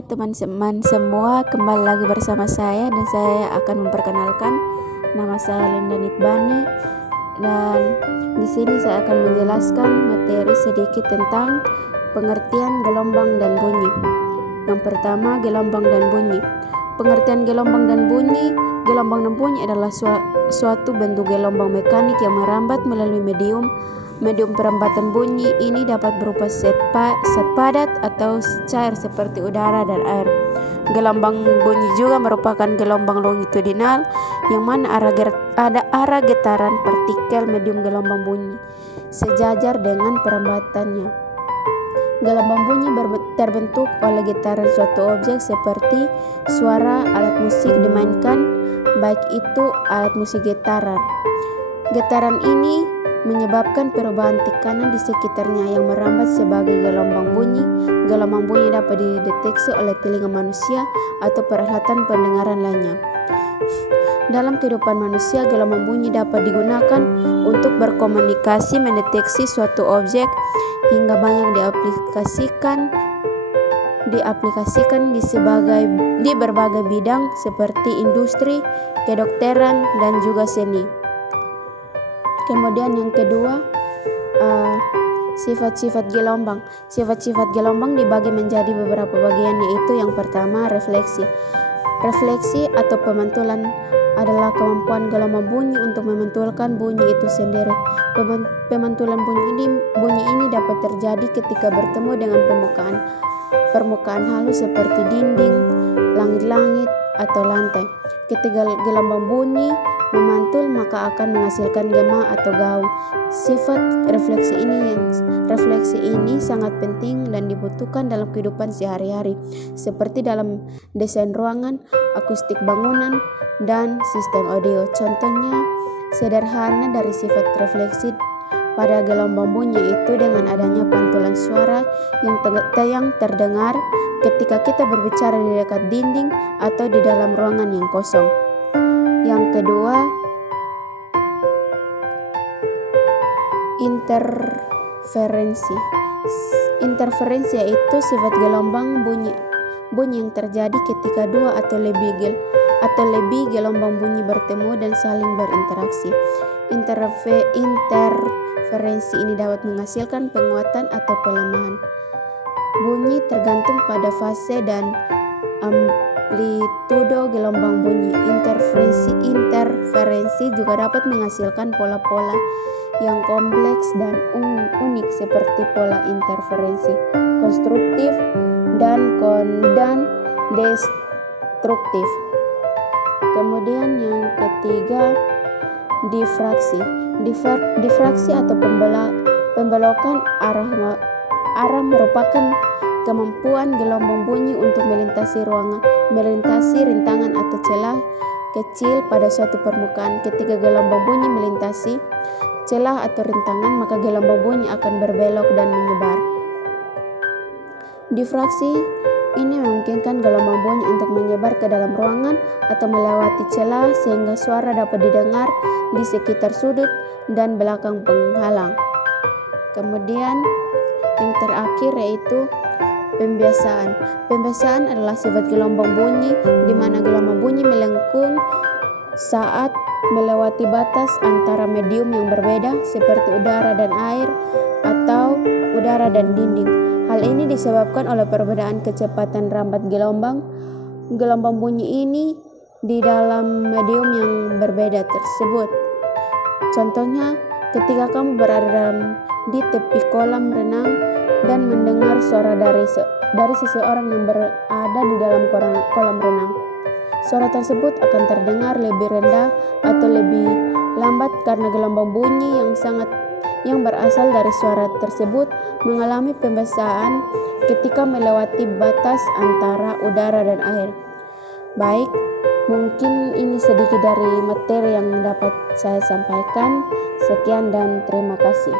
Hai teman-teman semua, kembali lagi bersama saya dan saya akan memperkenalkan nama saya Linda Nitbani dan di sini saya akan menjelaskan materi sedikit tentang pengertian gelombang dan bunyi. Yang pertama, gelombang dan bunyi. Pengertian gelombang dan bunyi. Gelombang dan bunyi adalah suatu bentuk gelombang mekanik yang merambat melalui medium perambatan bunyi ini dapat berupa zat padat atau cair seperti udara dan air. Gelombang bunyi juga merupakan gelombang longitudinal yang mana arah getaran partikel medium gelombang bunyi sejajar dengan perambatannya. Gelombang bunyi terbentuk oleh getaran suatu objek seperti suara alat musik dimainkan, baik itu alat musik getaran. Getaran ini menyebabkan perubahan tekanan di sekitarnya yang merambat sebagai gelombang bunyi. Gelombang bunyi dapat dideteksi oleh telinga manusia atau peralatan pendengaran lainnya. Dalam kehidupan manusia, gelombang bunyi dapat digunakan untuk berkomunikasi, mendeteksi suatu objek, hingga banyak diaplikasikan di berbagai bidang seperti industri, kedokteran, dan juga seni. Kemudian yang kedua, sifat-sifat gelombang. Sifat-sifat gelombang dibagi menjadi beberapa bagian, yaitu yang pertama, refleksi. Refleksi atau pemantulan adalah kemampuan gelombang bunyi untuk memantulkan bunyi itu sendiri. Pemantulan bunyi ini dapat terjadi ketika bertemu dengan permukaan halus seperti dinding, langit-langit, atau lantai. Ketika gelombang bunyi memantul, maka akan menghasilkan gema atau gaung. Sifat refleksi ini sangat penting dan dibutuhkan dalam kehidupan sehari-hari, seperti dalam desain ruangan, akustik bangunan, dan sistem audio. Contohnya sederhana dari sifat refleksi pada gelombang bunyi itu dengan adanya pantulan suara yang terdengar ketika kita berbicara di dekat dinding atau di dalam ruangan yang kosong. Yang kedua, interferensi. Interferensi yaitu sifat gelombang bunyi yang terjadi ketika dua atau lebih gelombang bunyi bertemu dan saling berinteraksi. Interferensi ini dapat menghasilkan penguatan atau pelemahan bunyi tergantung pada fase dan amplitudo gelombang bunyi. Interferensi juga dapat menghasilkan pola-pola yang kompleks dan unik seperti pola interferensi konstruktif dan destruktif. Kemudian yang ketiga, difraksi. Difraksi atau pembelokan arah merupakan kemampuan gelombang bunyi untuk melintasi rintangan atau celah kecil pada suatu permukaan. Ketika gelombang bunyi melintasi celah atau rintangan, maka gelombang bunyi akan berbelok dan menyebar. Difraksi ini memungkinkan gelombang bunyi untuk menyebar ke dalam ruangan atau melewati celah sehingga suara dapat didengar di sekitar sudut dan belakang penghalang. Kemudian yang terakhir yaitu pembiasaan. Pembiasaan adalah sifat gelombang bunyi di mana gelombang bunyi melengkung saat melewati batas antara medium yang berbeda seperti udara dan air atau udara dan dinding. Hal ini disebabkan oleh perbedaan kecepatan rambat gelombang bunyi ini di dalam medium yang berbeda tersebut. Contohnya, ketika kamu berada di tepi kolam renang dan mendengar suara dari seseorang yang berada di dalam kolam renang. Suara tersebut akan terdengar lebih rendah atau lebih lambat karena gelombang bunyi yang berasal dari suara tersebut mengalami pembiasaan ketika melewati batas antara udara dan air. Baik, mungkin ini sedikit dari materi yang dapat saya sampaikan. Sekian dan terima kasih.